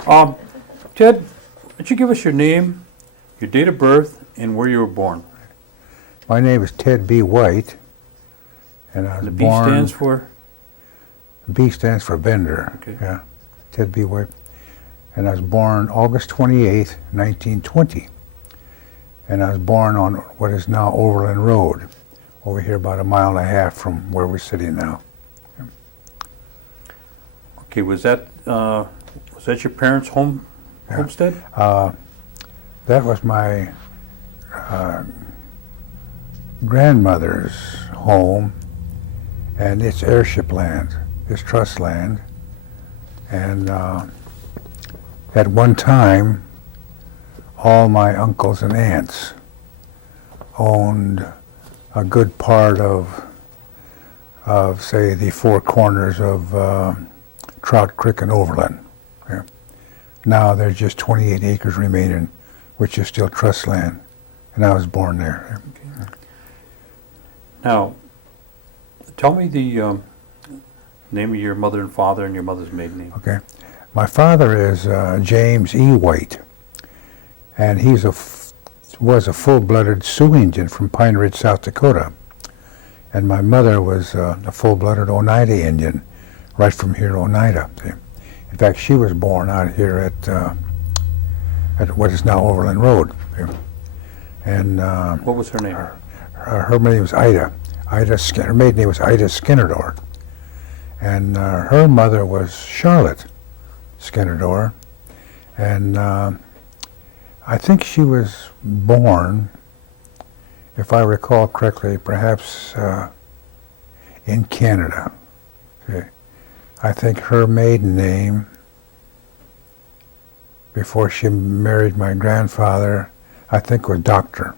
Ted, why don't you give us your name, your date of birth, and where you were born? My name is Ted B. White, and I was The B born... stands for? B stands for Bender. Okay. Yeah, Ted B. White. And I was born August 28th, 1920. And I was born on what is now Overland Road, over here about 1.5 miles from where we're sitting now. Okay, was that your parents' homestead? That was my grandmother's home, and it's airship land, it's trust land. And at one time, all my uncles and aunts owned a good part of say, the four corners of Trout Creek and Overland. Yeah. Now there's just 28 acres remaining, which is still trust land, and I was born there. Okay. Now, tell me the name of your mother and father and your mother's maiden name. Okay. My father is James E. White, and he was a full-blooded Sioux Indian from Pine Ridge, South Dakota. And my mother was a full-blooded Oneida Indian, right from here, Oneida. In fact, she was born out here at what is now Overland Road. And what was her name? Her name was Ida. Her maiden name was Ida Skinnerdor. And her mother was Charlotte Skinnerdor. And I think she was born, if I recall correctly, perhaps in Canada. Okay. I think her maiden name, before she married my grandfather, I think was Doctor,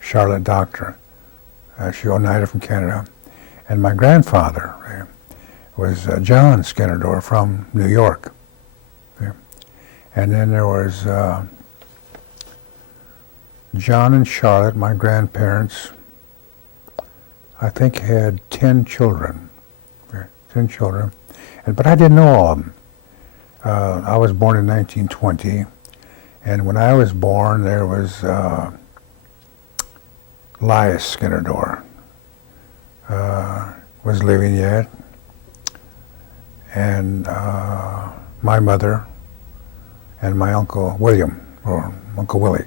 Charlotte Doctor. She Oneida from Canada. And my grandfather was John Skinnerdor from New York. Okay. And then there was John and Charlotte, my grandparents, I think had 10 children. Okay. 10 children. But I didn't know all of them. I was born in 1920, and when I was born, there was Elias Skinnerdor was living yet, and my mother and my Uncle William, or Uncle Willie,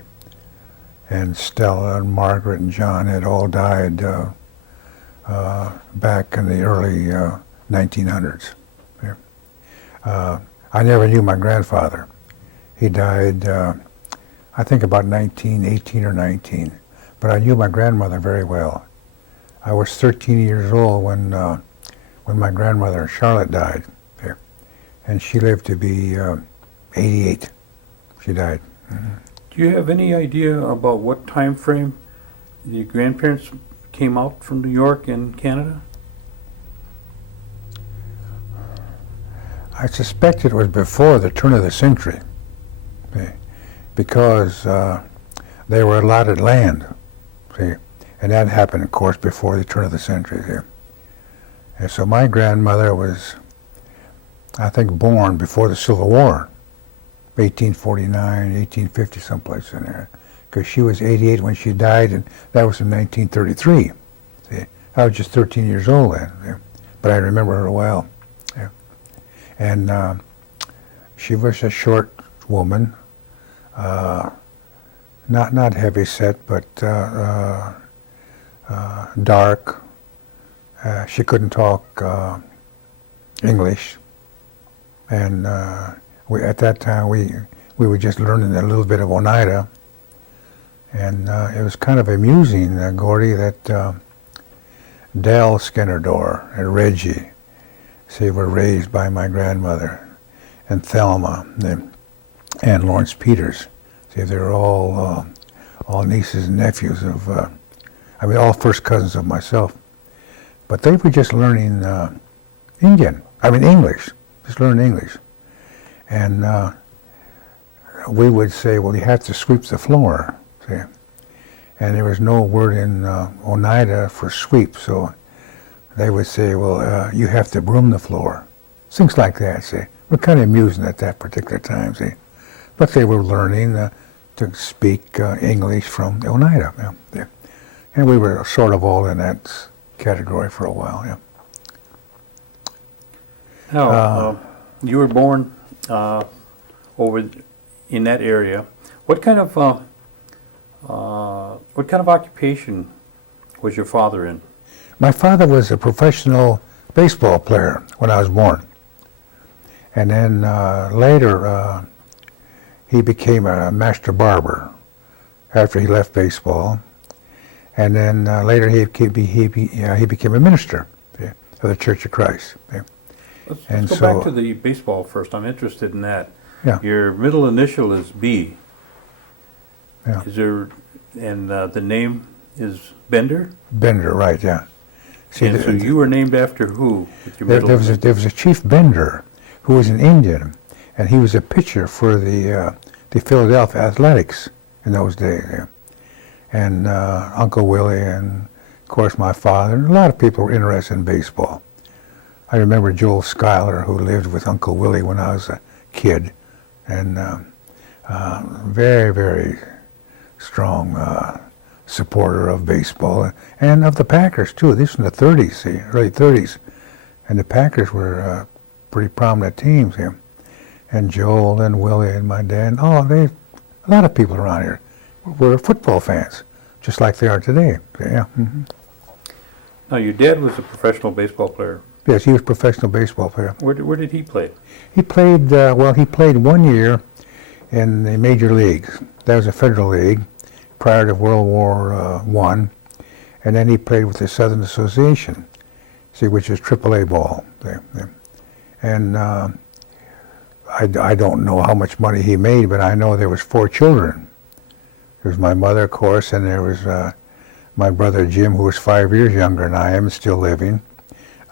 and Stella and Margaret and John had all died back in the early 1900s. I never knew my grandfather. He died, I think about 18 or 19. But I knew my grandmother very well. I was 13 years old when my grandmother Charlotte died, and she lived to be 88. She died. Mm-hmm. Do you have any idea about what time frame your grandparents came out from New York and Canada? I suspect it was before the turn of the century, because they were allotted land, and that happened, of course, before the turn of the century. And so my grandmother was, I think, born before the Civil War, 1849, 1850, someplace in there, because she was 88 when she died, and that was in 1933. I was just 13 years old then, but I remember her well. And she was a short woman, not heavy set, but dark. She couldn't talk English, and at that time we were just learning a little bit of Oneida, and it was kind of amusing, Gordy, that Del Skinnerdor and Reggie, they were raised by my grandmother, and Thelma, and Lawrence Peters. See, they were all nieces and nephews of, all first cousins of myself. But they were just learning English, just learning English. And we would say, well, you have to sweep the floor, see. And there was no word in Oneida for sweep, so they would say, well, you have to broom the floor. Things like that, see. were kind of amusing at that particular time, see. But they were learning to speak English from Oneida, yeah, yeah. And we were sort of all in that category for a while, yeah. Now, you were born over in that area. What kind of occupation was your father in? My father was a professional baseball player when I was born. And then later, he became a master barber after he left baseball. And then later he became a minister of the Church of Christ. Let's go back to the baseball first. I'm interested in that. Yeah. Your middle initial is B. Yeah. Is there, and the name is Bender? Bender, right, yeah. See, And so you were named after who? With your middle there was a Chief Bender who was an Indian, and he was a pitcher for the Philadelphia Athletics in those days. Yeah. And Uncle Willie and, of course, my father, and a lot of people were interested in baseball. I remember Joel Schuyler, who lived with Uncle Willie when I was a kid, and very, very strong supporter of baseball and of the Packers too. This was in the 30s, see, early 30s, and the Packers were pretty prominent teams here. And Joel and Willie and my dad, a lot of people around here were football fans, just like they are today. Yeah. Mm-hmm. Now, your dad was a professional baseball player. Yes, he was a professional baseball player. Where did he play? He played, he played 1 year in the major leagues. That was a federal league prior to World War I. And then he played with the Southern Association, see, which is AAA ball. And I don't know how much money he made, but I know there was 4 children. There was my mother, of course, and there was my brother Jim, who was 5 years younger than I am, still living.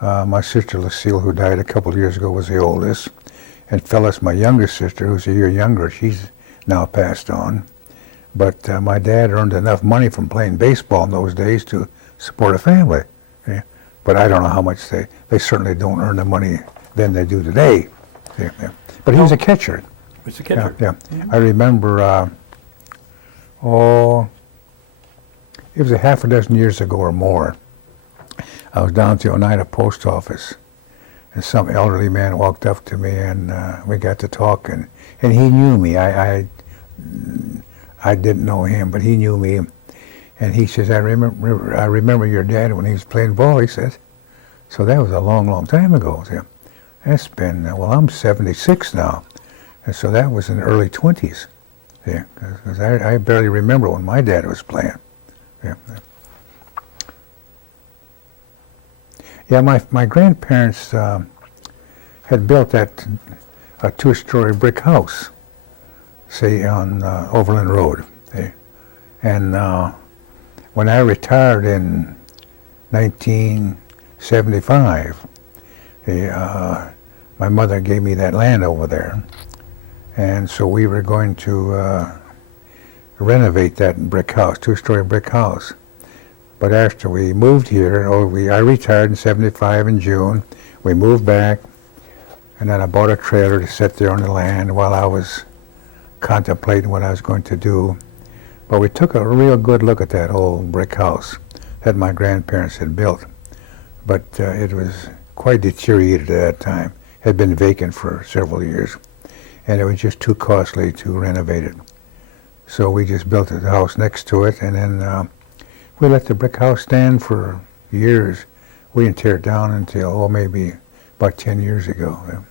My sister Lucille, who died a couple of years ago, was the oldest. And Phyllis, my youngest sister, who's a year younger, she's now passed on. But my dad earned enough money from playing baseball in those days to support a family. Yeah. But I don't know how much they certainly don't earn the money than they do today. Yeah, yeah. But he was a catcher. He was a catcher. Yeah, yeah. Mm-hmm. I remember, it was a half a dozen years ago or more. I was down at the Oneida post office, and some elderly man walked up to me, and we got to talking. And he knew me. I didn't know him, but he knew me. And he says, I remember your dad when he was playing ball, he says. So that was a long, long time ago. So that's been, I'm 76 now. And so that was in the early 20s. Yeah, because I barely remember when my dad was playing. Yeah. Yeah, my grandparents had built a 2-story brick house, say, on Overland Road. And when I retired in 1975, my mother gave me that land over there. And so we were going to renovate that brick house, 2-story brick house. But after we moved here, I retired in 75 in June. We moved back, and then I bought a trailer to sit there on the land while I was contemplating what I was going to do. But we took a real good look at that old brick house that my grandparents had built. But it was quite deteriorated at that time. It had been vacant for several years, and it was just too costly to renovate it. So we just built the house next to it, and then we let the brick house stand for years. We didn't tear it down until, maybe about 10 years ago. Yeah.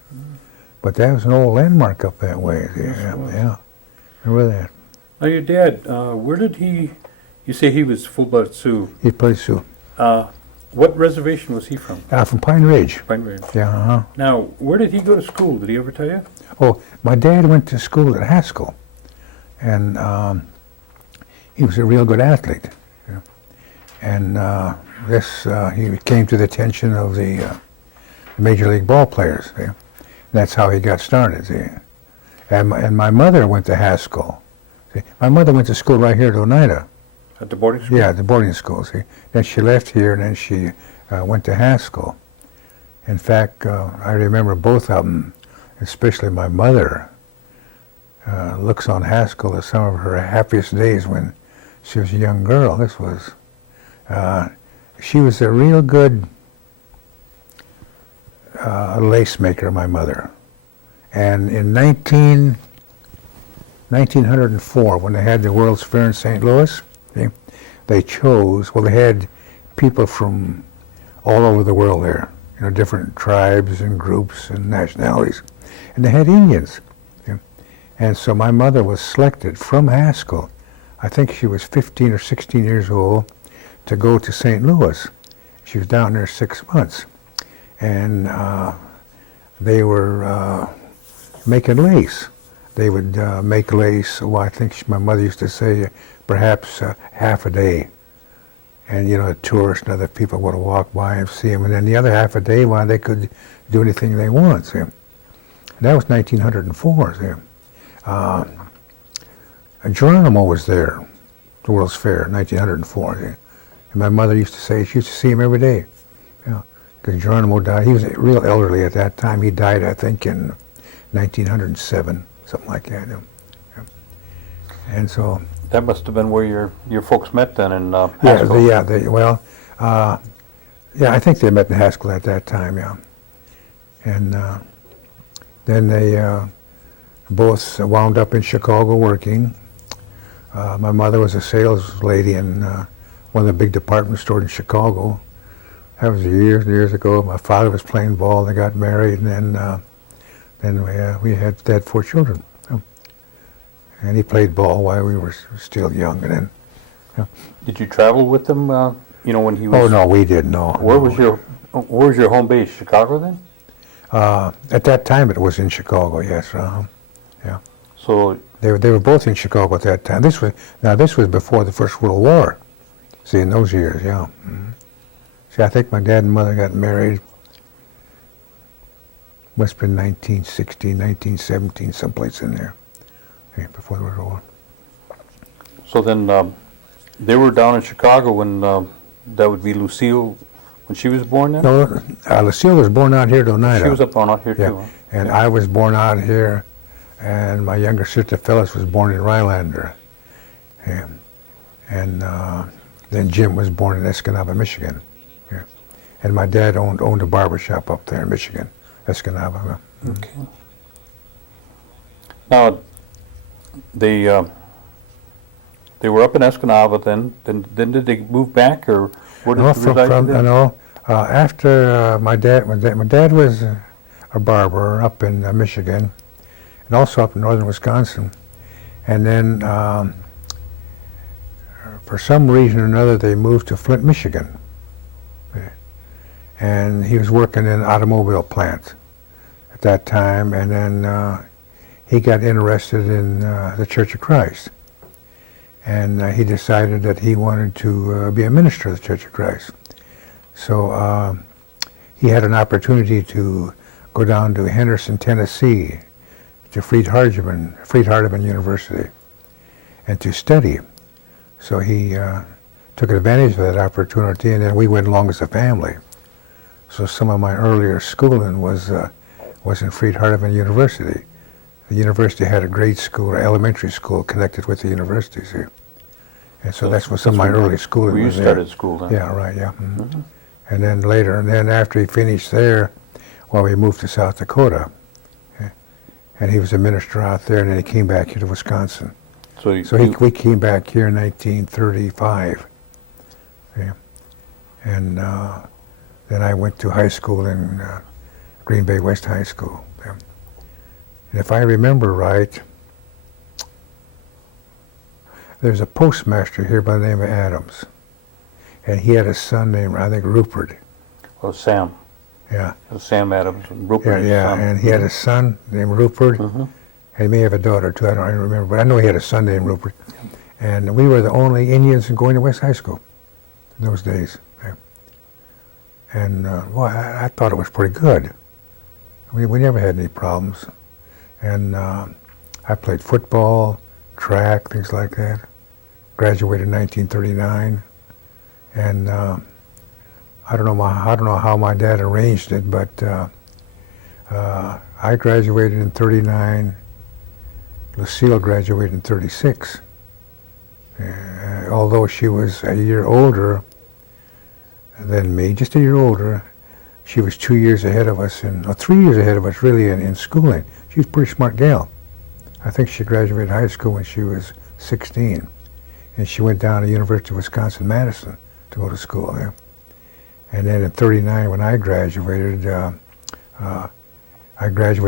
But that was an old landmark up that way. Yeah. Remember that? Now, your dad, where did you say he was full-blood Sioux. He played Sioux. What reservation was he from? From Pine Ridge. Pine Ridge. Yeah, uh-huh. Now, where did he go to school? Did he ever tell you? Oh, my dad went to school at Haskell, and he was a real good athlete. Yeah. And he came to the attention of the Major League ball players. Yeah. That's how he got started. See. And my mother went to Haskell. See. My mother went to school right here at Oneida. At the boarding school? Yeah, at the boarding school. See. Then she left here, and then she went to Haskell. In fact, I remember both of them. especially my mother, looks on Haskell as some of her happiest days when she was a young girl. She was a real good lace maker, my mother. And in 1904, when they had the World's Fair in St. Louis, they had people from all over the world there, different tribes and groups and nationalities. And they had Indians. And so my mother was selected from Haskell. I think she was 15 or 16 years old to go to St. Louis. She was down there 6 months. And they were making lace. They would make lace, I think my mother used to say, perhaps half a day. And, tourists and other people would walk by and see them. And then the other half a day, they could do anything they want. See? And that was 1904. See? Geronimo was there, the World's Fair, 1904. See? And my mother used to say she used to see him every day. Because Geronimo died. He was real elderly at that time. He died, I think, in 1907, something like that. And so... That must have been where your folks met then in Haskell. I think they met in Haskell at that time, yeah. And then they both wound up in Chicago working. My mother was a sales lady in one of the big department stores in Chicago. That was years and years ago. My father was playing ball. They got married, and then we had 4 children. And he played ball while we were still young. And then, Did you travel with him? When he was. Oh no, we didn't. No. Where was your home base? Chicago then? At that time, it was in Chicago. Yes. Yeah. So they were both in Chicago at that time. This was before the First World War. See, in those years, yeah. Mm-hmm. See, I think my dad and mother got married. Must have been 1916, 1917, someplace in there. Before the World War. So then they were down in Chicago when that would be Lucille when she was born then? No, Lucille was born out here at Oneida. She was born out here too. Huh? And I was born out here, and my younger sister Phyllis was born in Rhinelander. And then Jim was born in Escanaba, Michigan. Yeah. And my dad owned a barber shop up there in Michigan, Escanaba. Okay. Now, they were up in Escanaba then. Then did they move back, or where did they reside then? After my dad was a barber up in Michigan, and also up in northern Wisconsin, and then for some reason or another they moved to Flint, Michigan, and he was working in an automobile plant at that time, and then he got interested in the Church of Christ. And he decided that he wanted to be a minister of the Church of Christ. So he had an opportunity to go down to Henderson, Tennessee, to Freed-Hardeman University, and to study. So he took advantage of that opportunity, and then we went along as a family. So some of my earlier schooling was in Freed-Hardeman University. The university had a grade school or elementary school connected with the university, see. And so that's what some of my early schooling was there. You started school then? Yeah, right, yeah. Mm-hmm. Mm-hmm. And then later, and then after he finished there, we moved to South Dakota. And he was a minister out there, and then he came back here to Wisconsin. We came back here in 1935. Yeah. And then I went to high school in Green Bay West High School. Yeah. And if I remember right, there's a postmaster here by the name of Adams. And he had a son named, I think, Rupert. Oh, Sam. Yeah. Sam Adams. And Rupert. Yeah, and he had a son named Rupert. Mm-hmm. And he may have a daughter too, I don't remember. But I know he had a son named Rupert. And we were the only Indians going to West High School in those days. Yeah. And, I thought it was pretty good. We never had any problems. And I played football, track, things like that. Graduated in 1939. And I don't know how my dad arranged it, but I graduated in 39. Lucille graduated in 36. Although she was a year older than me, just a year older, she was 2 years ahead of us, 3 years ahead of us really in schooling. She was a pretty smart gal. I think she graduated high school when she was 16. And she went down to University of Wisconsin-Madison to go to school there. And then in 39, when I graduated the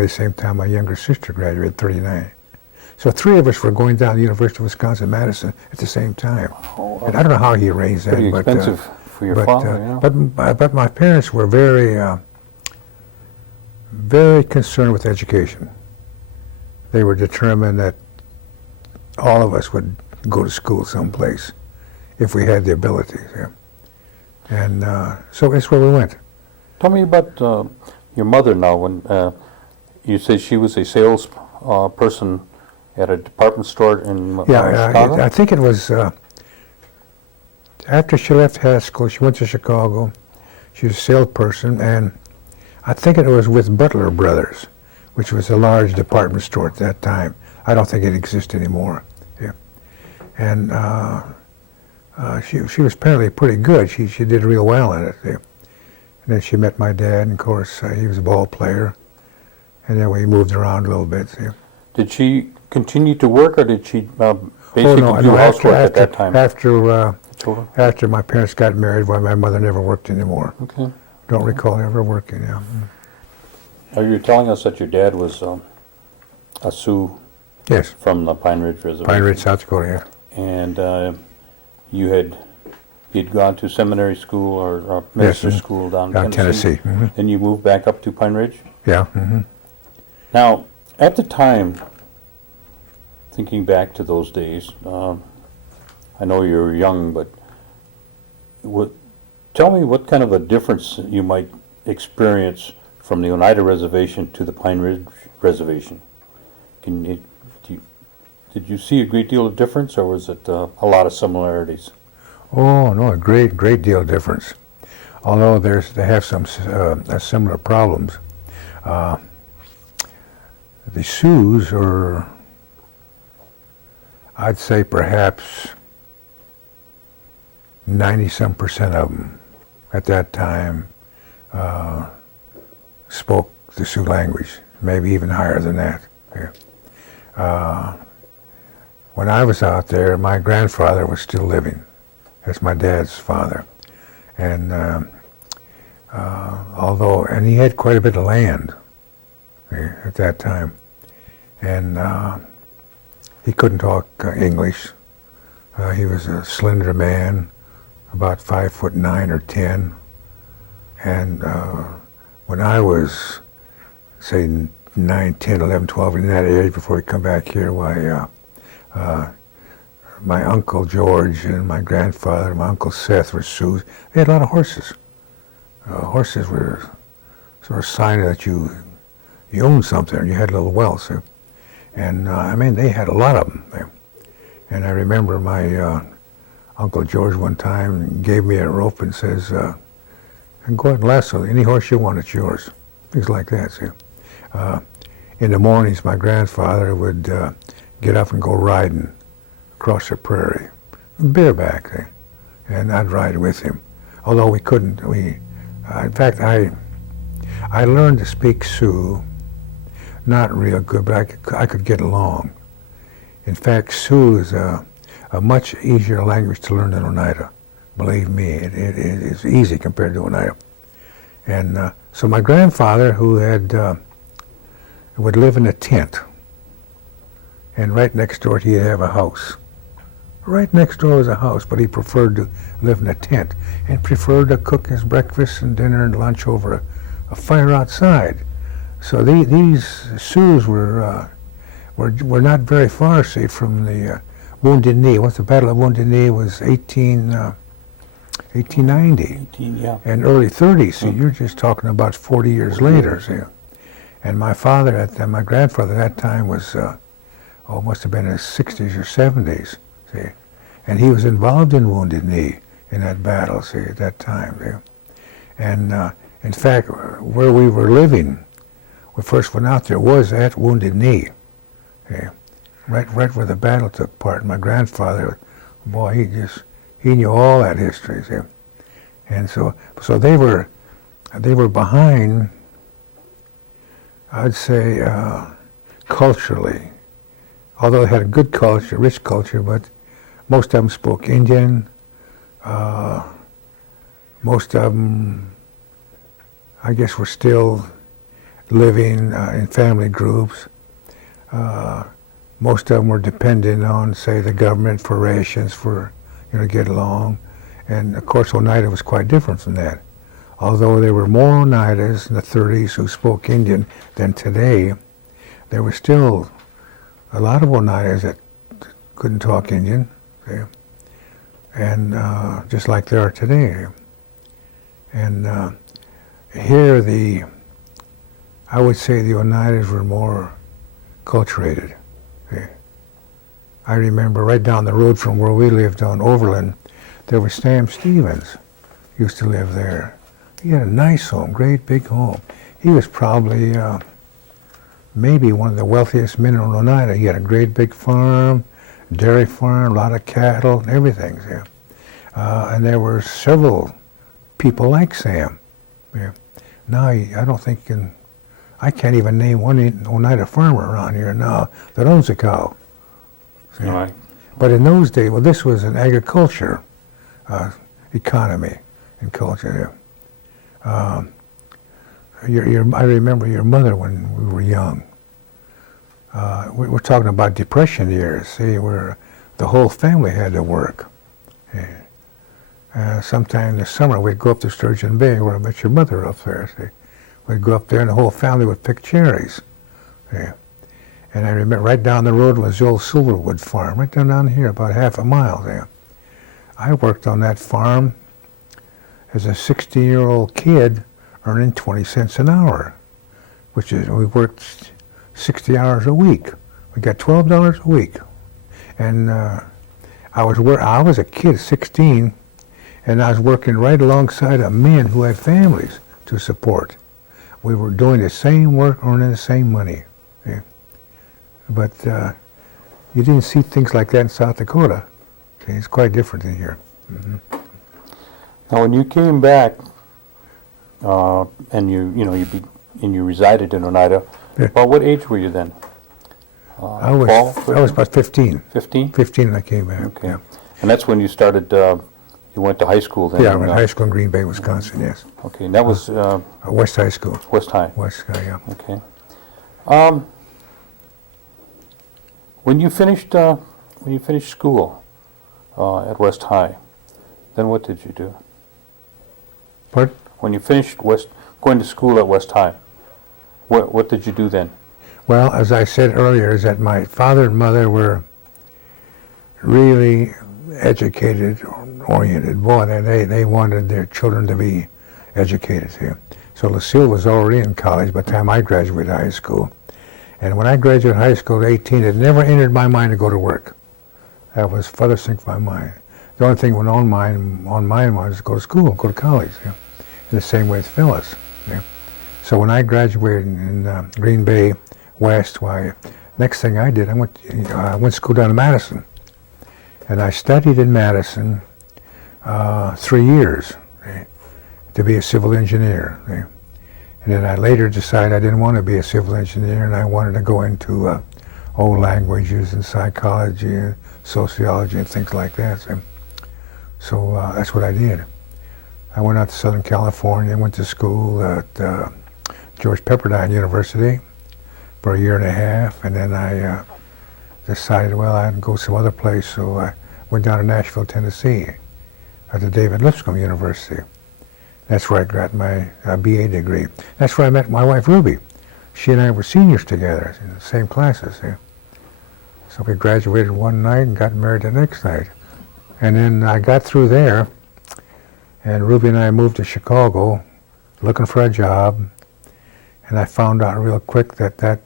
same time my younger sister graduated in 39. So 3 of us were going down to the University of Wisconsin-Madison at the same time. Oh, And I don't know how he arranged that. pretty expensive for your father, yeah. But my parents were very, very concerned with education. They were determined that all of us would go to school someplace if we had the ability. Yeah. And so that's where we went. Tell me about your mother now. When you said she was a sales person at a department store in Chicago? I think it was after she left high school, she went to Chicago. She was a salesperson, and I think it was with Butler Brothers, which was a large department store at that time. I don't think it exists anymore. Yeah. And she was apparently pretty good. She did real well at it. Yeah. And then she met my dad, and of course he was a ball player. And then we moved around a little bit. Yeah. Did she continue to work, or did she basically do housework at that time? After my parents got married, well, my mother never worked anymore. Okay. Don't recall ever working. Yeah. Now you're telling us that your dad was a Sioux. Yes. From the Pine Ridge Reservation. Pine Ridge, South Dakota. Yeah. And you'd gone to seminary school or minister school down in Tennessee. Mm-hmm. Then you moved back up to Pine Ridge. Yeah. Mm-hmm. Now, at the time, thinking back to those days, I know you were young, but tell me what kind of a difference you might experience from the Oneida Reservation to the Pine Ridge Reservation. Did you see a great deal of difference, or was it a lot of similarities? Oh no, a great deal of difference. Although they have some similar problems. The Sioux are, I'd say perhaps 90-some% of them at that time spoke the Sioux language, maybe even higher than that. Yeah. When I was out there, my grandfather was still living. That's my dad's father. And and he had quite a bit of land at that time. And he couldn't talk English. He was a slender man, about 5'9" or 10. And when I was, say, 9, 10, 11, 12, in that age before we come back here, my Uncle George and my grandfather, my Uncle Seth were Sioux. They had a lot of horses. Horses were sort of a sign that you owned something, or you had a little wealth. And they had a lot of them. And I remember my Uncle George one time gave me a rope and says, go ahead and lasso any horse you want, it's yours. Things like that, see. In the mornings, my grandfather would get up and go riding across the prairie, bareback, and I'd ride with him. Although we couldn't, in fact, I learned to speak Sioux, not real good, but I could get along. In fact, Sioux is a much easier language to learn than Oneida. Believe me, it is easy compared to Oneida. And so my grandfather, who would live in a tent, and right next door he'd have a house. Right next door was a house, but he preferred to live in a tent and preferred to cook his breakfast and dinner and lunch over a fire outside. So these Sioux were not very far, say, from the Wounded Knee. Once the Battle of Wounded Knee was 1890. Yeah. And early 30s. So you're just talking about 40 years later. See? And my father, my grandfather at that time was, must have been in his 60s or 70s. See? And he was involved in Wounded Knee in that battle, see, at that time. See? And in fact, where we were living we first went out there was at Wounded Knee, okay? Right where the battle took part. My grandfather, boy, he knew all that history, see? And so they were behind, I'd say, culturally, although they had a good culture, rich culture, but most of them spoke Indian. Most of them, I guess, were still living in family groups. Most of them were dependent on, say, the government for rations to get along. And of course, Oneida was quite different from that. Although there were more Oneidas in the 30s who spoke Indian than today, there were still a lot of Oneidas that couldn't talk Indian, see? And just like there are today. And here I would say the Oneidas were more culturated. See? I remember right down the road from where we lived on Overland, there was Sam Stevens, used to live there. He had a nice home, great big home. He was probably maybe one of the wealthiest men in Oneida. He had a great big farm, dairy farm, a lot of cattle, and everything. Yeah. And there were several people like Sam. Yeah. Now I don't think I can't even name one Oneida farmer around here now that owns a cow. See? Right. But in those days, well, this was an agriculture economy and culture. Yeah. I remember your mother when we were young. We're talking about Depression years, see, where the whole family had to work. Yeah. Sometime in the summer, we'd go up to Sturgeon Bay, where I met your mother up there. See. We'd go up there, and the whole family would pick cherries. Yeah. And I remember right down the road was the old Silverwood farm, right down here, about half a mile there. I worked on that farm as a 16-year-old kid, earning 20 cents an hour, which is, we worked 60 hours a week. We got $12 a week. And I was a kid, 16, and I was working right alongside of men who had families to support. We were doing the same work, earning the same money. Yeah. But you didn't see things like that in South Dakota. See, it's quite different in here. Mm-hmm. Now, when you came back, and you resided in Oneida, Yeah. about what age were you then? I was about 15. 15? 15 when I came back. Okay. Yeah. And that's when you started, you went to high school then? Yeah, I went to high school in Green Bay, Wisconsin, yes. Okay, and that was West High School. West High? West High, yeah. Okay. When you finished school at West High, then what did you do? Pardon? When you finished going to school at West High, what did you do then? Well, as I said earlier, is that my father and mother were really educated, oriented. Boy, they wanted their children to be educated here. So Lucille was already in college by the time I graduated high school. And when I graduated high school at 18, it never entered my mind to go to work. That was furthest thing from my mind. The only thing on my mind was to go to school, go to college. Yeah. In the same way as Phyllis. Yeah. So when I graduated in Green Bay West, next thing I did, I went to school down in Madison. And I studied in Madison 3 years to be a civil engineer. And then I later decided I didn't want to be a civil engineer, and I wanted to go into old languages and psychology and sociology and things like that. So that's what I did. I went out to Southern California, went to school at George Pepperdine University for a year and a half, and then I decided, well, I'd go some other place, so I went down to Nashville, Tennessee, at the David Lipscomb University. That's where I got my BA degree. That's where I met my wife, Ruby. She and I were seniors together in the same classes. Yeah. So we graduated one night and got married the next night. And then I got through there, and Ruby and I moved to Chicago looking for a job. And I found out real quick that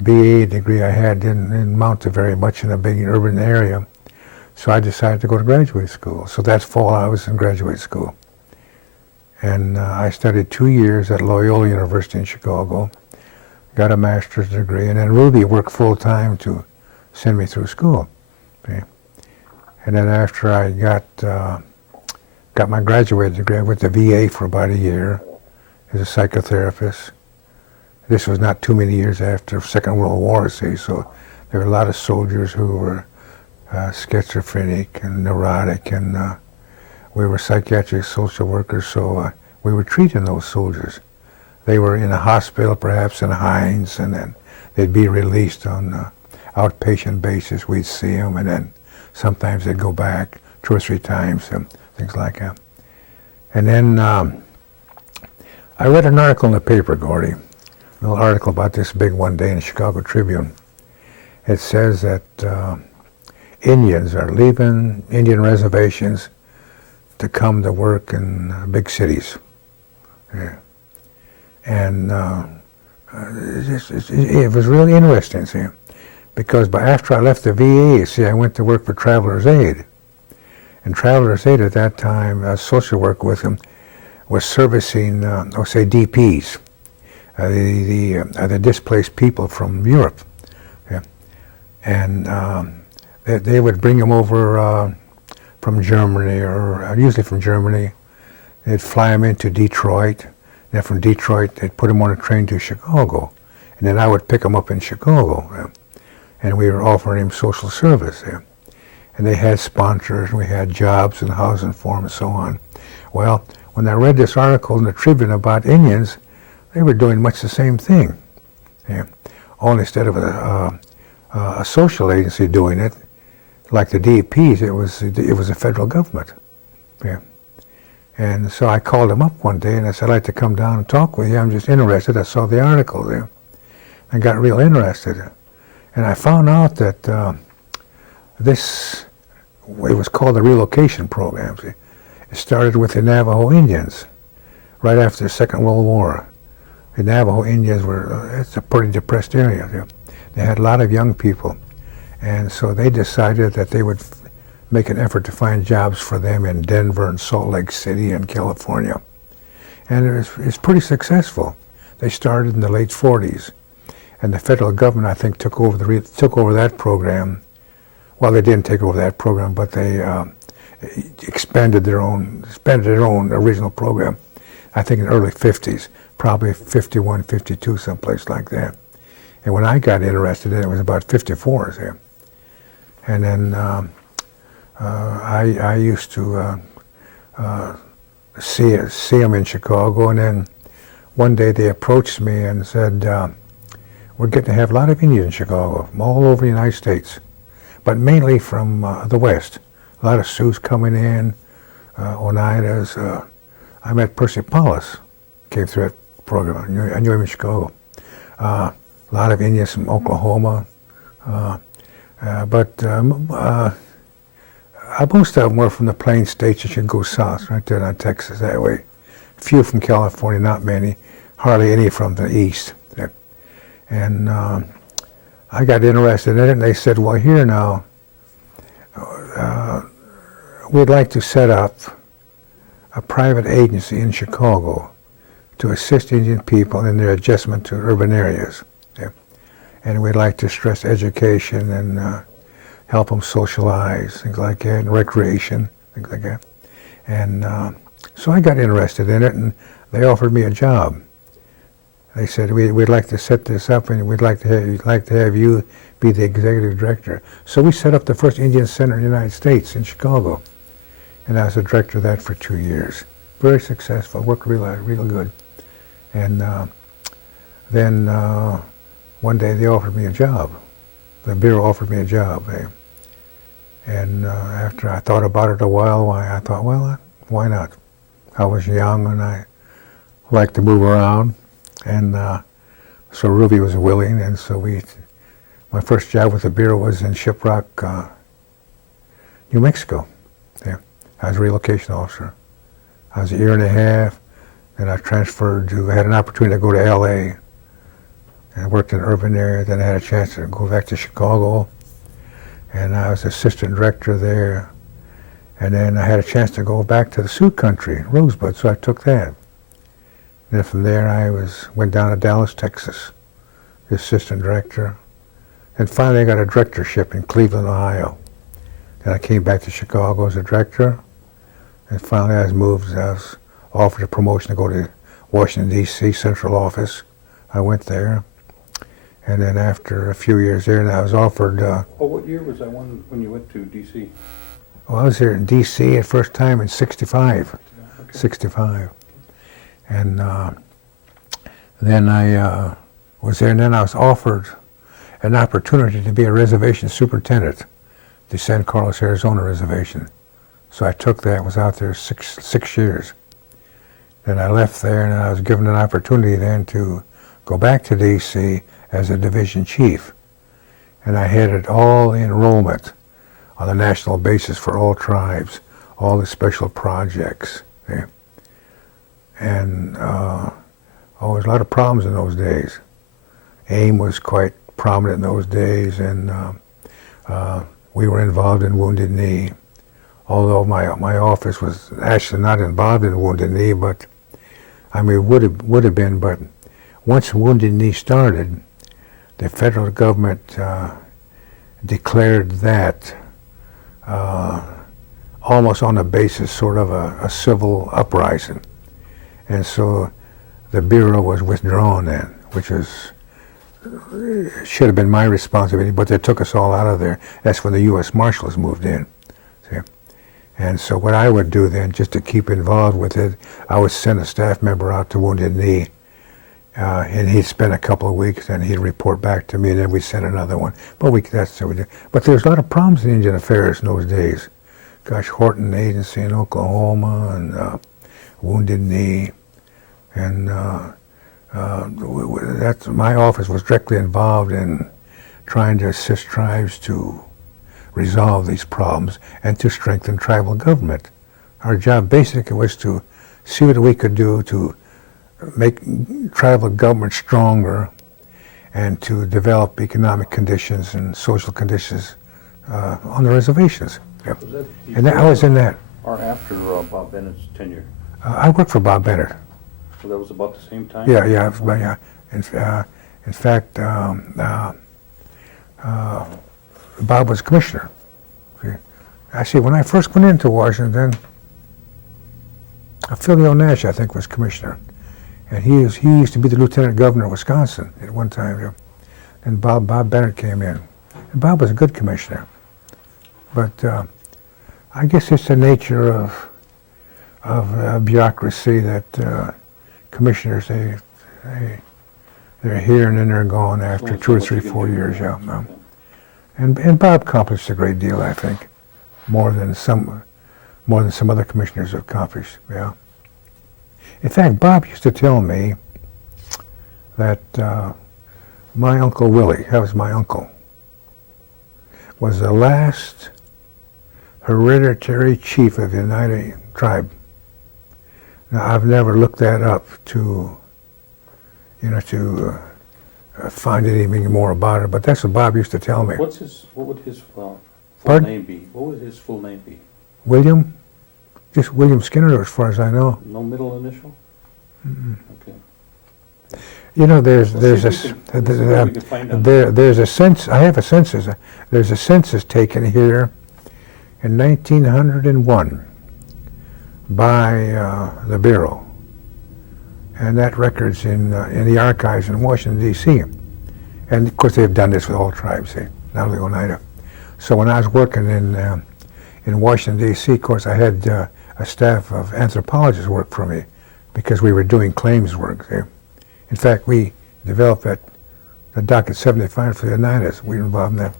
BA degree I had didn't amount to very much in a big urban area. So I decided to go to graduate school. So that's fall I was in graduate school. And I studied 2 years at Loyola University in Chicago, got a master's degree, and then Ruby worked full-time to send me through school. Okay? And then after I got my graduate degree, I went to VA for about a year as a psychotherapist. This was not too many years after Second World War, see, so there were a lot of soldiers who were schizophrenic and neurotic, and we were psychiatric social workers, so we were treating those soldiers. They were in a hospital, perhaps in Hines, and then they'd be released on outpatient basis. We'd see them, and then sometimes they'd go back 2 or 3 times, and things like that. And then I read an article in the paper, Gordy, a little article about this big one day in the Chicago Tribune. It says that Indians are leaving Indian reservations to come to work in big cities. Yeah. And it was really interesting, see, because after I left the VA, see, I went to work for Traveler's Aid. And Traveler's Aid at that time, social work with them, was servicing, say, DPs, the displaced people from Europe. Yeah. And they would bring them over from Germany, or usually from Germany. They'd fly them into Detroit. Then from Detroit, they'd put them on a train to Chicago. And then I would pick them up in Chicago. Yeah. And we were offering them social service there. Yeah. And they had sponsors, and we had jobs and housing for them and so on. Well, when I read this article in the Tribune about Indians, they were doing much the same thing. Yeah. Only instead of a social agency doing it, like the DPs, it was the federal government. Yeah. And so I called them up one day and I said, I'd like to come down and talk with you. I'm just interested. I saw the article there. I got real interested. And I found out that it was called the relocation program. See? It started with the Navajo Indians right after the Second World War. The Navajo Indians it's a pretty depressed area. Yeah. They had a lot of young people. And so they decided that they would make an effort to find jobs for them in Denver and Salt Lake City and California. And it's pretty successful. They started in the late 40s. And the federal government, I think, took over that program. Well, they didn't take over that program, but they expanded their own original program, I think in the early 50s, probably 51, 52, someplace like that. And when I got interested in it, it was about 54 there. And then I used to see them in Chicago, and then one day they approached me and said, we're getting to have a lot of Indians in Chicago, from all over the United States, but mainly from the West. A lot of Sioux coming in, Oneidas. I met Percy Paulus, came through that program. I knew him in Chicago. A lot of Indians from Oklahoma. But most of them were from the Plain States that you can go south, right there on Texas that way. Few from California, not many. Hardly any from the east. And I got interested in it, and they said, well, here now, we'd like to set up a private agency in Chicago to assist Indian people in their adjustment to urban areas. And we'd like to stress education and help them socialize, things like that, and recreation, things like that. And so I got interested in it, and they offered me a job. They said, we'd like to set this up, and we'd like to have you be the executive director. So we set up the first Indian Center in the United States in Chicago. And I was the director of that for 2 years. Very successful, worked real good. And then one day they offered me a job. The Bureau offered me a job. And after I thought about it a while, I thought, well, why not? I was young and I liked to move around. And so Ruby was willing, and so my first job with the Bureau was in Shiprock, New Mexico. Yeah. I was a relocation officer. I was a year and a half, then I had an opportunity to go to LA, and I worked in an urban area, then I had a chance to go back to Chicago, and I was assistant director there, And then I had a chance to go back to the Sioux country, Rosebud, so I took that. Then from there went down to Dallas, Texas, the assistant director. And finally I got a directorship in Cleveland, Ohio. Then I came back to Chicago as a director. And finally I was offered a promotion to go to Washington, D.C. central office. I went there. And then after a few years there, I was offered... what year was that one when you went to D.C.? Well, I was there in D.C. the first time in 65. Okay. 65. And then I was there, and then I was offered an opportunity to be a reservation superintendent, the San Carlos, Arizona reservation. So I took that, was out there six years. Then I left there, and I was given an opportunity then to go back to D.C. as a division chief. And I headed all the enrollment on a national basis for all tribes, all the special projects. Okay? And there was a lot of problems in those days. AIM was quite prominent in those days, and we were involved in Wounded Knee. Although my office was actually not involved in Wounded Knee, but I mean, would have been, but once Wounded Knee started, the federal government declared that almost on the basis sort of a civil uprising. And so the Bureau was withdrawn then, which should have been my responsibility, but they took us all out of there. That's when the U.S. Marshals moved in. See? And so what I would do then, just to keep involved with it, I would send a staff member out to Wounded Knee, and he'd spend a couple of weeks, and he'd report back to me, and then we'd send another one. But that's what we did. But there was a lot of problems in Indian Affairs in those days. Gosh, Horton Agency in Oklahoma, and Wounded Knee, and my office was directly involved in trying to assist tribes to resolve these problems and to strengthen tribal government. Our job basically was to see what we could do to make tribal government stronger and to develop economic conditions and social conditions on the reservations. Yep. And I was in that. Or after Bob Bennett's tenure? I worked for Bob Bennett. So that was about the same time? Yeah. In fact, Bob was commissioner. Actually, when I first went into Washington, Philly Nash, I think, was commissioner. And he used to be the lieutenant governor of Wisconsin at one time. And Bob Bennett came in. And Bob was a good commissioner. But I guess it's the nature of bureaucracy that commissioners, they're here and then they're gone after 2 or 3, 4 years. Yeah. And Bob accomplished a great deal, I think, more than some other commissioners have accomplished. Yeah. In fact, Bob used to tell me that my Uncle Willie, that was my uncle, was the last hereditary chief of the United Tribe. Now, I've never looked that up to find anything more about it, but that's what Bob used to tell me. What would his full Pardon? name be? What would his full name be? William? Just William Skinner, as far as I know. No middle initial? Mm-hmm. Okay. You know, there's a census. I have a census. There's a census taken here in 1901 by the Bureau, and that record's in the archives in Washington D.C. And of course, they've done this with all tribes, not only Oneida. So when I was working in Washington D.C., of course, I had a staff of anthropologists work for me because we were doing claims work. In fact, we developed the docket 75 for the Oneidas. We were involved in that.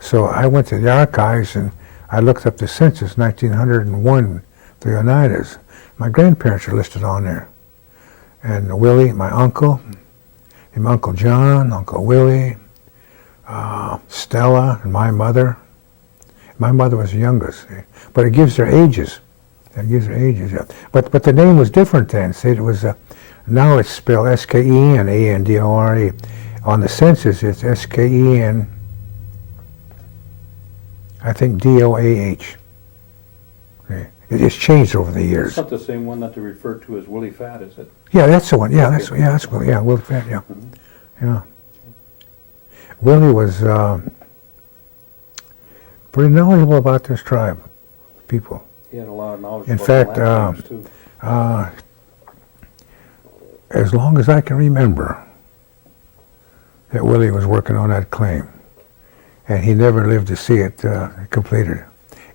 So I went to the archives and I looked up the census 1901 for the Oneidas. My grandparents are listed on there. And Willie, my uncle, and my Uncle John, Uncle Willie, Stella, and my mother. My mother was the youngest, but it gives their ages. It gives their ages, yeah. But the name was different then. See, it was now it's spelled S-K-E-N-A-N-D-O-R-E. On the census, it's S-K-E-N, I think D-O-A-H. It's changed over the It's years. not the same one that they refer to as Willie Fat, is it? Yeah, that's the one. Yeah, that's Willie. Yeah, Willie Fat. Yeah, yeah. Willie was pretty knowledgeable about this tribe, people. He had a lot of knowledge In about fact, the land names, too. As long as I can remember, that Willie was working on that claim, and he never lived to see it completed.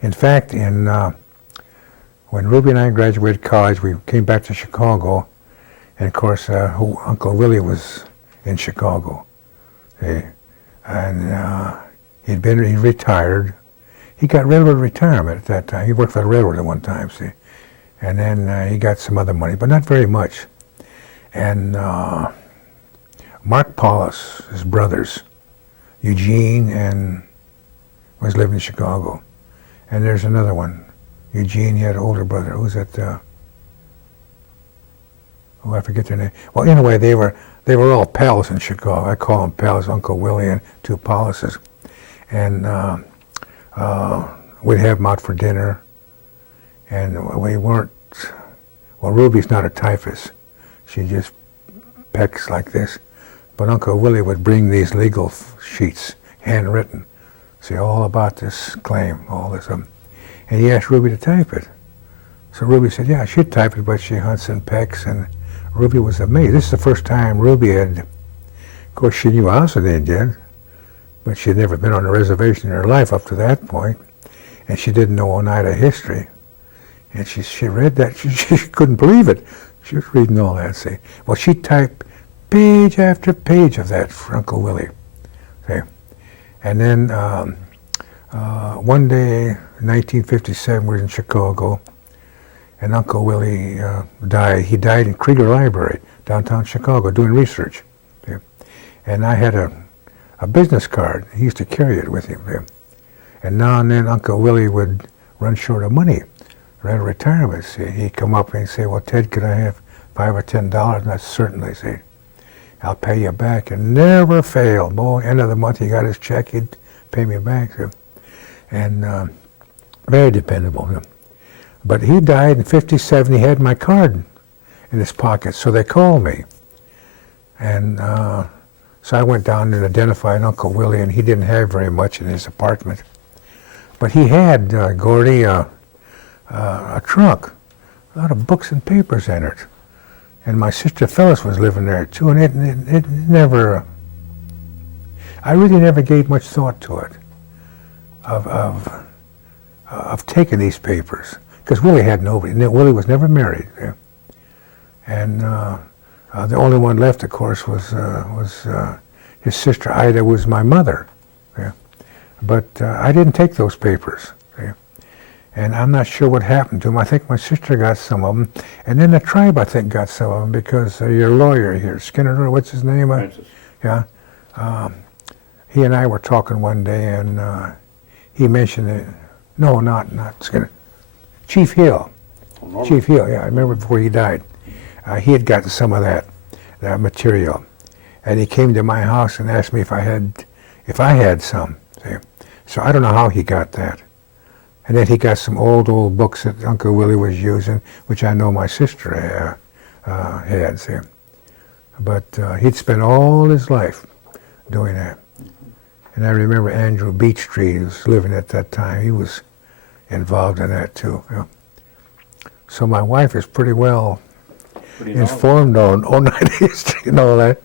In fact, when Ruby and I graduated college, we came back to Chicago, and of course, Uncle Willie was in Chicago, and he retired. He got railroad retirement at that time. He worked for the railroad at one time, see, and then he got some other money, but not very much. And Mark Paulus, his brothers, Eugene, and was living in Chicago. And there's another one. Eugene, he had an older brother. Who's that? I forget their name. Well, anyway, they were all pals in Chicago. I call them pals, Uncle Willie and two Pauluses. And we'd have them out for dinner. And we weren't, well, Ruby's not a typist. She just pecks like this. But Uncle Willie would bring these legal sheets, handwritten, say all about this claim, all this. And he asked Ruby to type it. So Ruby said, yeah, she'd type it, but she hunts and pecks. And Ruby was amazed. This is the first time Ruby had, of course, she knew I was an Indian, but she'd never been on a reservation in her life up to that point, and she didn't know Oneida history. And she read that. She couldn't believe it. She was reading all that, see. Well, she typed page after page of that for Uncle Willie, see. And then one day, 1957, we were in Chicago, and Uncle Willie died. He died in Krieger Library, downtown Chicago, doing research. See. And I had a business card. He used to carry it with him. See. And now and then Uncle Willie would run short of money. Around retirement, see, he'd come up and he'd say, well, Ted, could I have $5 or $10? And I certainly say, I'll pay you back. And never failed. Boy, end of the month, he got his check, he'd pay me back. See. And very dependable. See. But he died in 57. He had my card in his pocket, so they called me. And so I went down and identified Uncle Willie, and he didn't have very much in his apartment. But he had, Gordy, a trunk, a lot of books and papers in it. And my sister Phyllis was living there too, and it never, I really never gave much thought to it, of taking these papers, because Willie had nobody. Willie was never married. Yeah. And the only one left, of course, was his sister Ida, was my mother. Yeah. But I didn't take those papers. Yeah. And I'm not sure what happened to them. I think my sister got some of them. And then the tribe, I think, got some of them, because your lawyer here, Skinner, what's his name? Francis. Yeah. He and I were talking one day, and he mentioned it. No, not Skinner. Chief Hill. Oh, Chief Hill, yeah. I remember before he died. He had gotten some of that material. And he came to my house and asked me if I had some. See? So I don't know how he got that. And then he got some old books that Uncle Willie was using, which I know my sister had. See? But he'd spent all his life doing that. And I remember Andrew Beechtree, who was living at that time. He was involved in that too. Yeah. So my wife is pretty well informed on Oneida history and all that.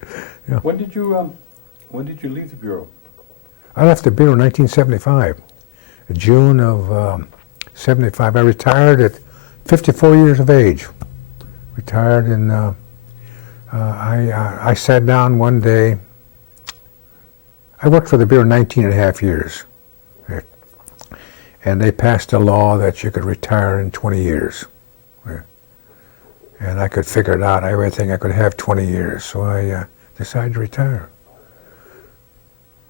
Yeah. When did you leave the Bureau? I left the Bureau in 1975. June of 75. I retired at 54 years of age. Retired, and I sat down one day. I worked for the Bureau 19 and a half years. And they passed a law that you could retire in 20 years. And I could figure it out. Everything I could have 20 years. So I decided to retire.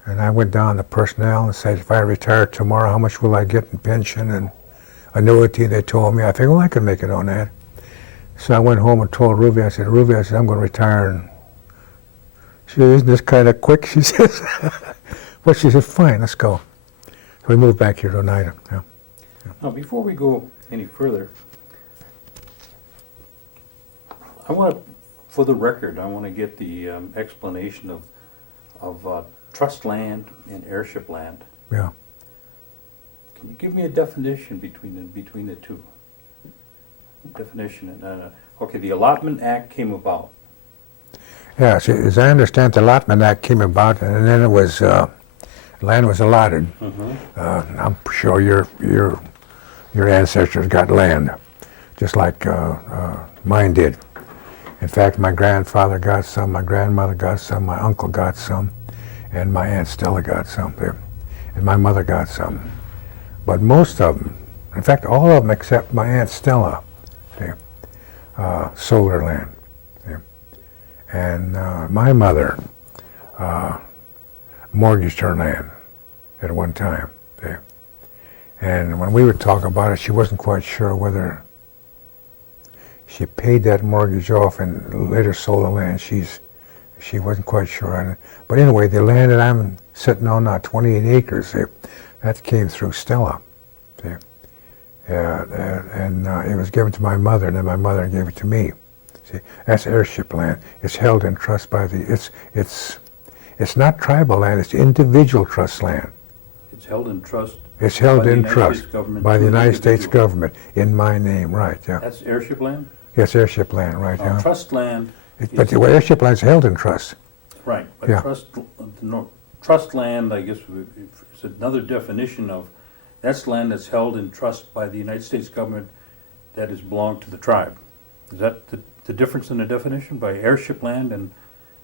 And I went down to personnel and said, if I retire tomorrow, how much will I get in pension and annuity? They told me. I figured, well, I could make it on that. So I went home and told Ruby, I said, I'm going to retire. And she said, isn't this kind of quick? She says. Well, she said, fine, let's go. So we moved back here to Oneida. Yeah. Now, before we go any further, I want to, for the record, I want to get the explanation of trust land and airship land. Yeah. Can you give me a definition between the two? Definition. Okay, the Allotment Act came about. Yeah, see, as I understand, the Allotment Act came about, and then it was land was allotted. I'm sure your ancestors got land, just like mine did. In fact, my grandfather got some, my grandmother got some, my uncle got some, and my Aunt Stella got some there, and my mother got some. But most of them, in fact, all of them except my Aunt Stella, sold her land. And my mother mortgaged her land at one time. And when we were talking about it, she wasn't quite sure whether she paid that mortgage off and later sold the land. She wasn't quite sure on it. But anyway, the land that I'm sitting on now, 28 acres, that came through Stella. And it was given to my mother, and then my mother gave it to me. See, that's airship land. It's held in trust by it's not tribal land, it's individual trust land. It's held in trust. It's held in trust by the United States government in my name, right, yeah. That's airship land? Yes, airship land, right, yeah. Trust land. But the airship land is held in trust. Right, but Yeah. Trust land, I guess, is another definition of, that's land that's held in trust by the United States government that is belonged to the tribe. Is that the difference in the definition by airship land and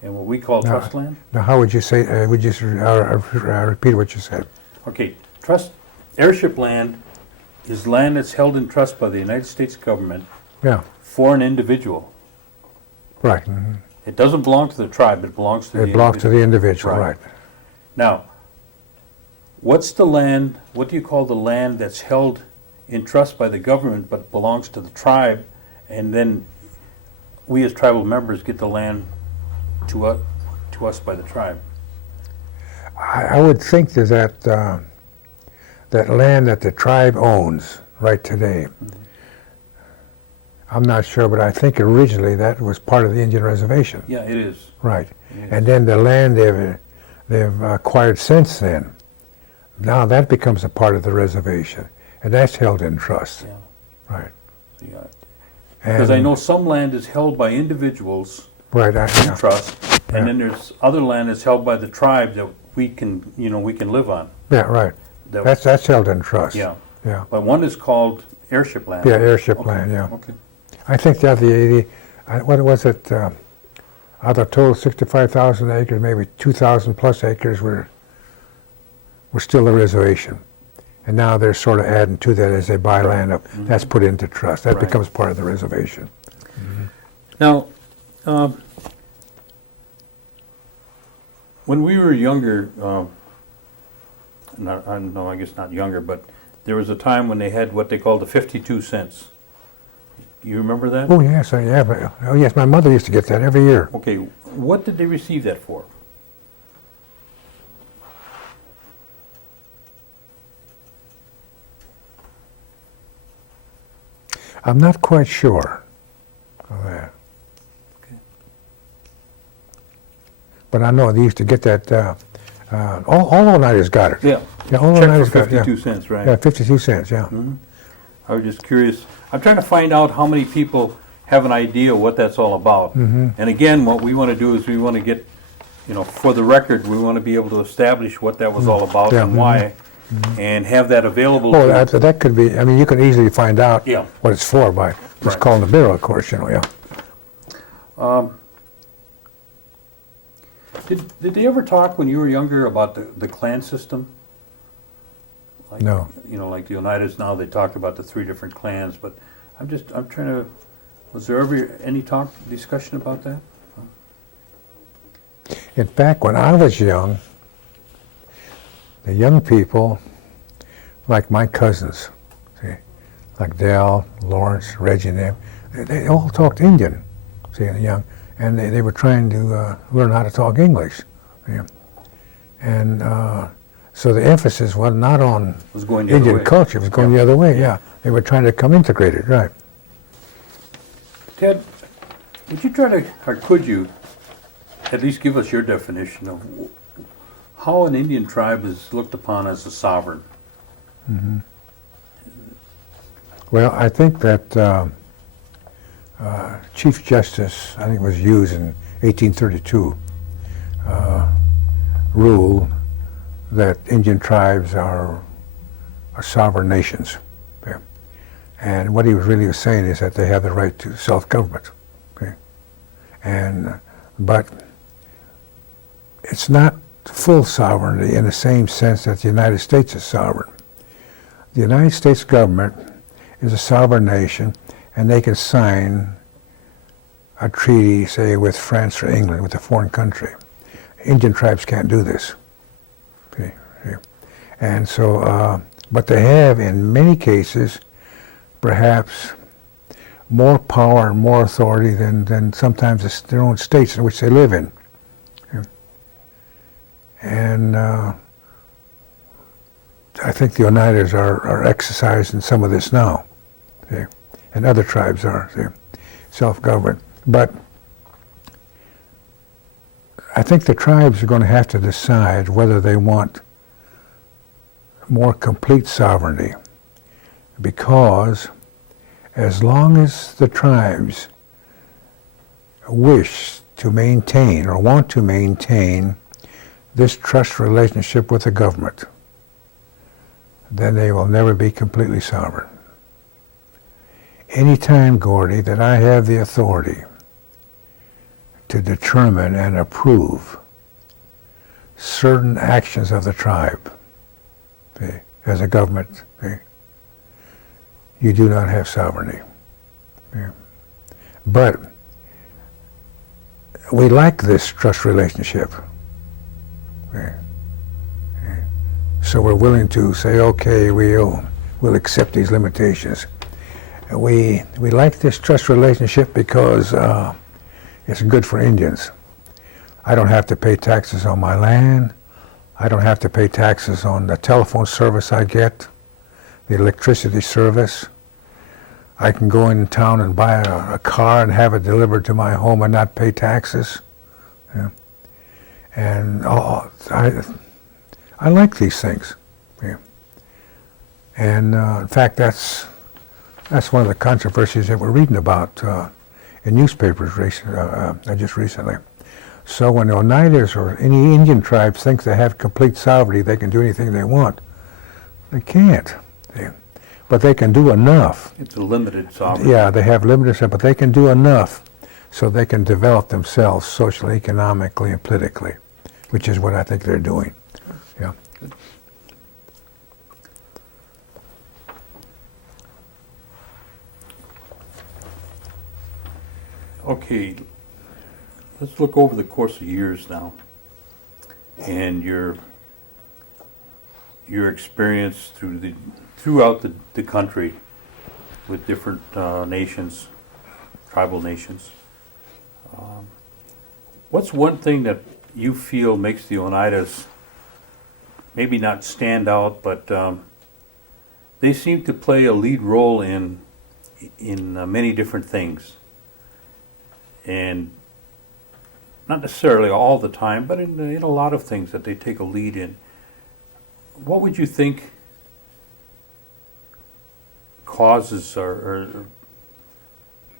what we call trust land? Now, how would you say, would you repeat what you said? Okay, airship land is land that's held in trust by the United States government Yeah, for an individual. right. It doesn't belong to the tribe, it belongs to the It belongs to the individual, right. Now, what's the land, what do you call the land that's held in trust by the government but belongs to the tribe, and then we as tribal members get the land to us by the tribe? I would think that that land that the tribe owns right today, I'm not sure, but I think originally that was part of the Indian reservation. Yeah, it is. Right. It is. And then the land they've acquired since then, now that becomes a part of the reservation, and that's held in trust. Yeah. Right. Yeah. Because I know some land is held by individuals right, in trust, Yeah. and then there's other land that's held by the tribe that we can live on. Yeah, right. That's held in trust. Yeah. Yeah. But one is called airship land. Yeah, airship Okay. land, yeah. Okay. I think that what was it, out of the total 65,000 acres, maybe 2,000 plus acres were still a reservation. And now they're sort of adding to that as they buy land up. That's put into trust. That Right. becomes part of the reservation. Now, when we were younger, I guess not younger, but there was a time when they had what they called the 52 cents. You remember that? Oh yes, yes. My mother used to get that every year. Okay, what did they receive that for? I'm not quite sure of that. Okay. But I know they used to get that. All all-nighters got it. Yeah. Yeah, all Check all-nighters for got it. 52 Yeah. cents, right? Yeah, 52 cents. Yeah. I was just curious. I'm trying to find out how many people have an idea what that's all about. And again, what we want to do is we want to get, for the record, we want to be able to establish what that was all about Yeah, and why, and have that available. Oh, to- that could be. I mean, you can easily find out Yeah. what it's for by just Right. calling the bureau, of course. Yeah. Did they ever talk when you were younger about the clan system? Like, No. Like the Oneidas now, they talk about the 3 different clans, but I'm trying to, was there ever any discussion about that? In fact, when I was young, the young people, like my cousins, see, like Dal, Lawrence, Reggie, and them, they all talked Indian, see, young, and they were trying to learn how to talk English. See. And So the emphasis was not on Was going the other Indian way. culture, it was going the other way, yeah. They were trying to come integrated, right. Ted, would you try to, or could you, at least give us your definition of how an Indian tribe is looked upon as a sovereign? Well, I think that Chief Justice, I think it was Hughes in 1832, ruled that Indian tribes are sovereign nations. Okay? And what he was really saying is that they have the right to self-government. Okay? But it's not full sovereignty in the same sense that the United States is sovereign. The United States government is a sovereign nation, and they can sign a treaty, say, with France or England, with a foreign country. Indian tribes can't do this. Okay? And so, but they have, in many cases, perhaps more power and more authority than sometimes their own states in which they live in. Okay? And I think the Oneidas are exercising some of this now. Okay? And other tribes are self-governed. But I think the tribes are going to have to decide whether they want more complete sovereignty, because as long as the tribes wish to maintain or want to maintain this trust relationship with the government, then they will never be completely sovereign. Anytime, Gordy, that I have the authority to determine and approve certain actions of the tribe, okay, as a government, okay, you do not have sovereignty. Okay. But we like this trust relationship. Okay. Okay. So we're willing to say, okay, we'll accept these limitations. We like this trust relationship because it's good for Indians. I don't have to pay taxes on my land. I don't have to pay taxes on the telephone service I get, the electricity service. I can go in town and buy a car and have it delivered to my home and not pay taxes. Yeah. And I like these things. Yeah. And in fact, that's one of the controversies that we're reading about in newspapers just recently. So when the Oneidas or any Indian tribes think they have complete sovereignty, they can do anything they want. They can't. But they can do enough. It's a limited sovereignty. Yeah, they have limited, but they can do enough so they can develop themselves socially, economically, and politically, which is what I think they're doing. Yeah. Okay, let's look over the course of years now, and your experience throughout the country with different nations, tribal nations. What's one thing that you feel makes the Oneidas maybe not stand out, but they seem to play a lead role in many different things? And not necessarily all the time, but in a lot of things that they take a lead in. What would you think causes or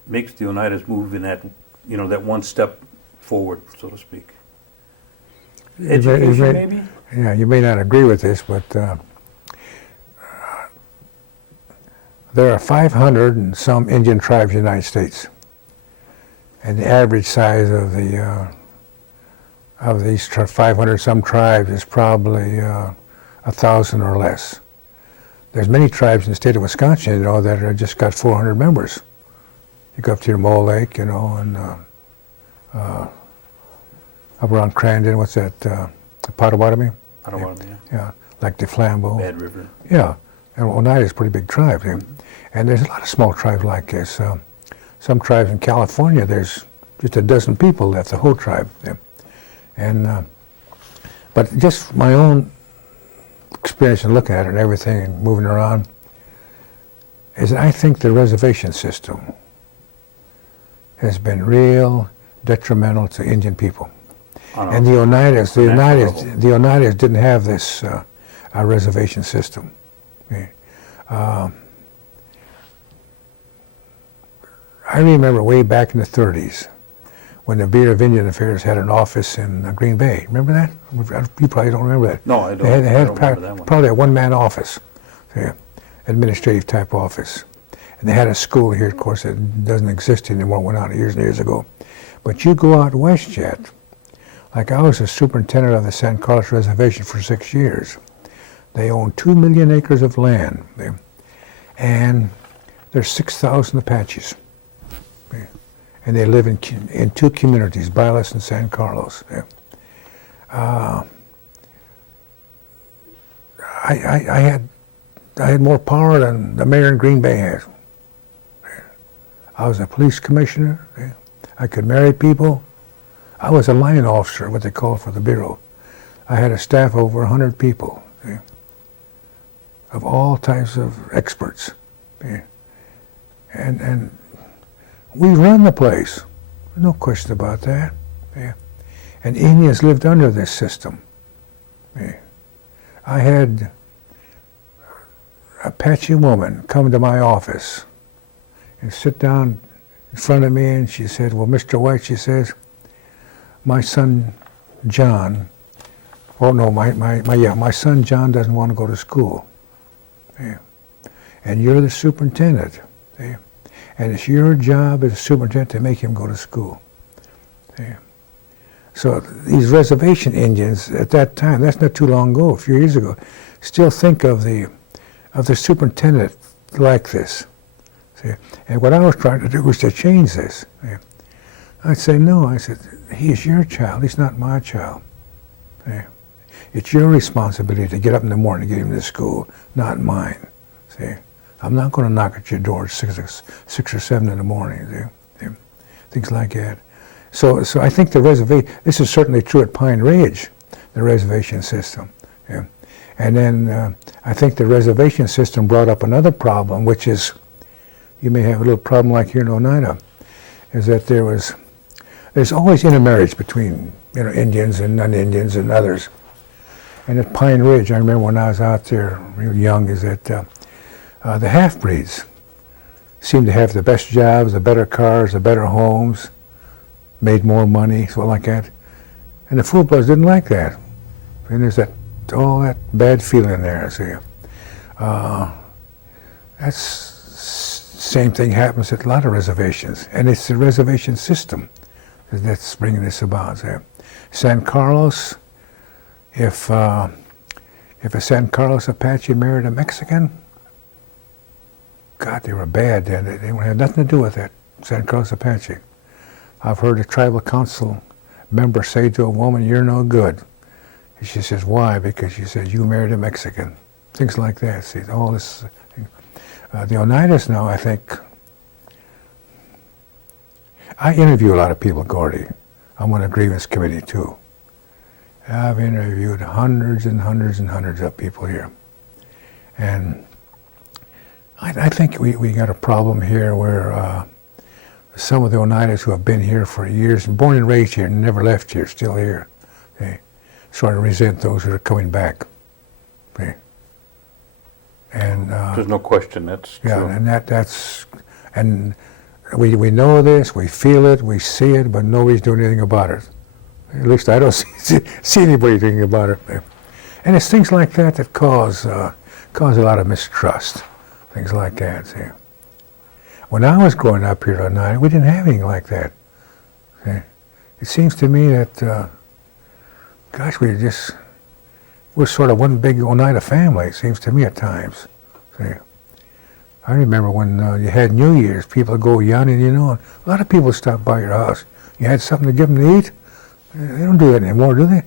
makes the Oneidas move in that, that one step forward, so to speak? Education, maybe? Yeah, you may not agree with this, but there are 500 and some Indian tribes in the United States. And the average size of these 500 some tribes is probably 1,000 or less. There's many tribes in the state of Wisconsin, that are just got 400 members. You go up to your Mole Lake, and up around Crandon, what's that? Potawatomi? Potawatomi, yeah. Yeah, like the Flambeau. Bad River. Yeah, and Oneida is a pretty big tribe. Yeah. And there's a lot of small tribes like this. Some tribes in California, there's just a dozen people left, the whole tribe. Yeah. And but just my own experience in looking at it and everything and moving around is that I think the reservation system has been real detrimental to Indian people. And the Oneidas didn't have this reservation system. Okay. I remember way back in the 30s when the Bureau of Indian Affairs had an office in Green Bay. Remember that? You probably don't remember that. No, I don't. They had remember that one. probably a one-man office, administrative type office. And they had a school here, of course, that doesn't exist anymore, went out years and years ago. But you go out west yet, like I was a superintendent of the San Carlos Reservation for 6 years. They own 2 million acres of land, and there's 6,000 Apaches. And they live in two communities, Balas and San Carlos. I had more power than the mayor in Green Bay has. I was a police commissioner. I could marry people. I was a line officer, what they call for the Bureau. I had a staff of over 100 people, of all types of experts. And we run the place, no question about that. And Indians lived under this system. I had an Apache woman come to my office and sit down in front of me, and she said, well, Mr. White, she says, my son John, my son John doesn't want to go to school. And you're the superintendent. And it's your job as a superintendent to make him go to school. So these reservation Indians at that time, that's not too long ago, a few years ago, still think of the superintendent like this. And what I was trying to do was to change this. I'd say, no, I said, he's your child, he's not my child. It's your responsibility to get up in the morning and get him to school, not mine. I'm not going to knock at your door at 6 or 7 in the morning. Things like that. So I think the reservation, this is certainly true at Pine Ridge, the reservation system. And then I think the reservation system brought up another problem, which is, you may have a little problem like here in Oneida, is that there's always intermarriage between Indians and non-Indians and others. And at Pine Ridge, I remember when I was out there real young, is that the half-breeds seemed to have the best jobs, the better cars, the better homes, made more money, so like that. And the full-bloods didn't like that. And there's all that bad feeling there. That's same thing happens at a lot of reservations, and it's the reservation system that's bringing this about. San Carlos, if a San Carlos Apache married a Mexican, God, they were bad then. They had nothing to do with that San Carlos Apache. I've heard a tribal council member say to a woman, "You're no good." And she says, "Why?" Because she says, "You married a Mexican." Things like that. See, all this. The Oneidas now, I think, I interview a lot of people, Gordy. I'm on a grievance committee too. I've interviewed hundreds and hundreds and hundreds of people here. And I think we got a problem here where some of the Oneidas who have been here for years, born and raised here, and never left here, still here, sort of resent those who are coming back. And there's no question that's true. Yeah, and and we know this, we feel it, we see it, but nobody's doing anything about it. At least I don't see anybody doing anything about it. And it's things like that that cause a lot of mistrust, things like that. See. When I was growing up here at night, we didn't have anything like that. See. It seems to me that, gosh, we're sort of one big Oneida family, it seems to me at times. See. I remember when you had New Year's, people would go yawning, and a lot of people stop by your house. You had something to give them to eat. They don't do that anymore, do they?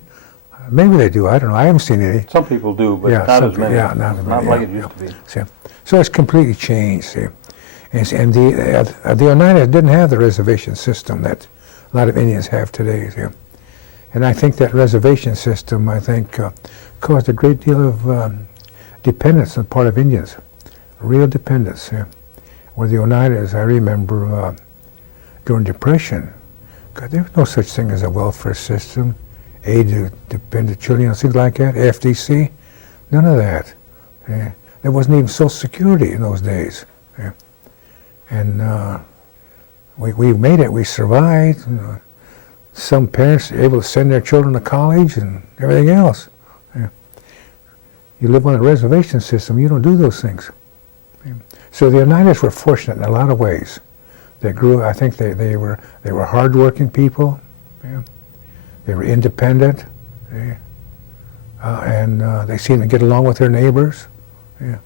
Maybe they do, I don't know, I haven't seen any. Some people do, but not as many. Yeah, not as many. Not like it used to be. See. So it's completely changed, see. And the Oneida didn't have the reservation system that a lot of Indians have today, see. And I think that reservation system, caused a great deal of dependence on the part of Indians, real dependence. Yeah. Where the Oneidas, I remember during Depression, God, there was no such thing as a welfare system, aid to dependent children, things like that, FDC, none of that. Yeah. There wasn't even Social Security in those days. Yeah. And we made it, we survived. Some parents are able to send their children to college and everything else. Yeah. You live on a reservation system, you don't do those things. Yeah. So the Oneidas were fortunate in a lot of ways. They grew, I think they were hardworking people. Yeah. They were independent. Yeah. And they seemed to get along with their neighbors. Yeah.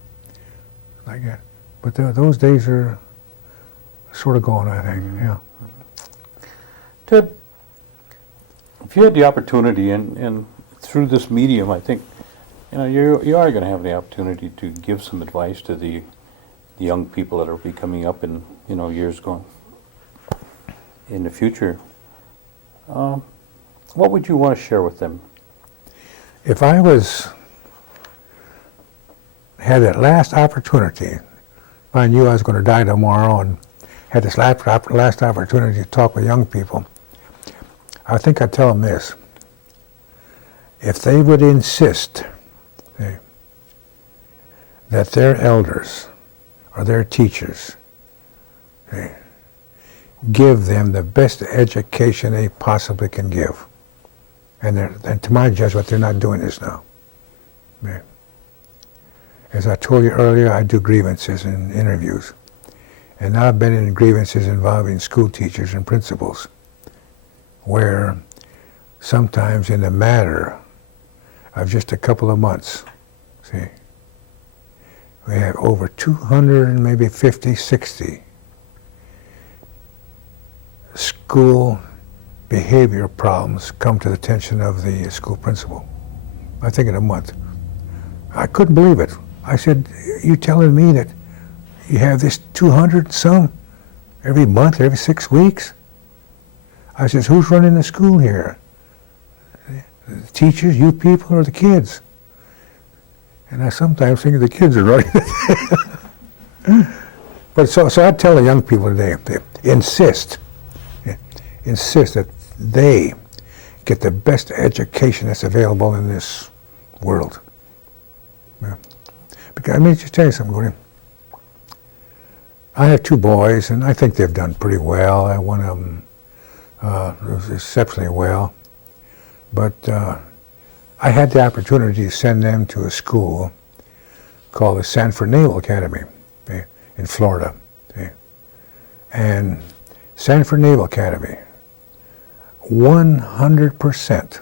Like that. But those days are sort of gone, I think. Yeah. Ted, if you had the opportunity, and through this medium, I think, you are going to have the opportunity to give some advice to the young people that are be coming up in, years going in the future. What would you want to share with them? If I had that last opportunity, if I knew I was going to die tomorrow and had this last opportunity to talk with young people, I think I'd tell them this. If they would insist that their elders or their teachers give them the best education they possibly can give, and to my judgment, they're not doing this now. Yeah. As I told you earlier, I do grievances and interviews. And I've been in grievances involving school teachers and principals, where sometimes in a matter of just a couple of months, we have over 200 and maybe 50, 60 school behavior problems come to the attention of the school principal. I think in a month. I couldn't believe it. I said, you telling me that you have this 200 some every month, every 6 weeks? I says, who's running the school here? The teachers, you people, or the kids? And I sometimes think the kids are running it. But so I tell the young people today, insist that they get the best education that's available in this world. Yeah. Because, let me just tell you something, Gordy. I have 2 boys, and I think they've done pretty well. One of them was exceptionally well. But I had the opportunity to send them to a school called the Sanford Naval Academy in Florida. And Sanford Naval Academy, 100%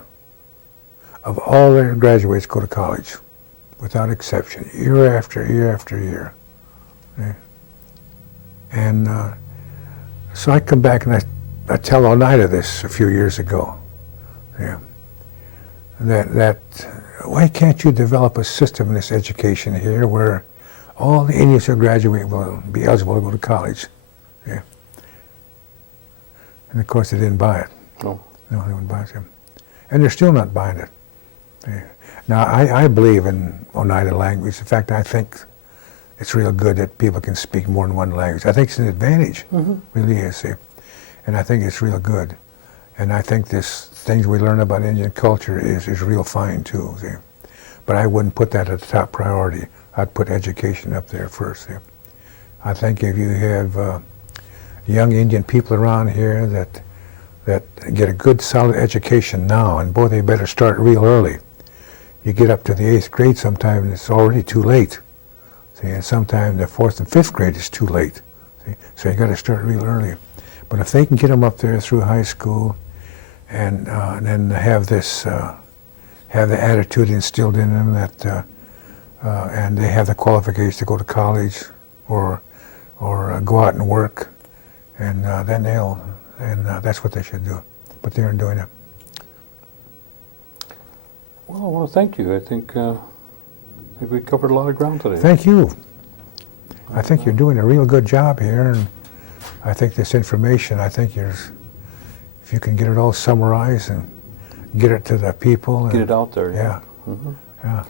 of all their graduates go to college, without exception, year after year after year. And so I come back and I tell Oneida this a few years ago. That why can't you develop a system in this education here where all the Indians who graduate will be eligible to go to college? Yeah. And of course they didn't buy it. No. No, they wouldn't buy it. And they're still not buying it. Yeah. Now I believe in Oneida language. In fact, I think it's real good that people can speak more than one language. I think it's an advantage, really is. See? And I think it's real good. And I think this things we learn about Indian culture is real fine too. See? But I wouldn't put that at the top priority. I'd put education up there first. See? I think if you have young Indian people around here that get a good solid education now, and boy, they better start real early. You get up to the 8th grade sometime and it's already too late. See? And sometimes the 4th and 5th grade is too late. See? So you got to start real early. But if they can get them up there through high school, and then have this, have the attitude instilled in them that, and they have the qualifications to go to college or go out and work, and then that's what they should do. But they aren't doing it. Well, thank you. I think we covered a lot of ground today. Thank you. I think you're doing a real good job here, and I think this information, if you can get it all summarized and get it to the people. Get it out there. Yeah. Mm-hmm. Yeah.